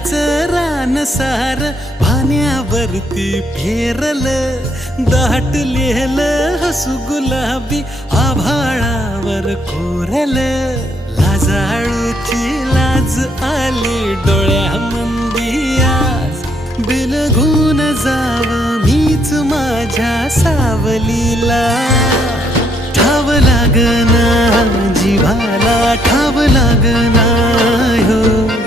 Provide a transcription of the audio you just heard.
फुलाच रान सार पाण्यावरती फेरल, दाटलेलं हसू गुलाबी आभाळावर कोरल. लाजाळूची लाज आली डोळ्यामंदी आज, बिलगून जाव मीच माझ्या सावलीला. ठाव लागना जिव्हाला ठाव लागना हो.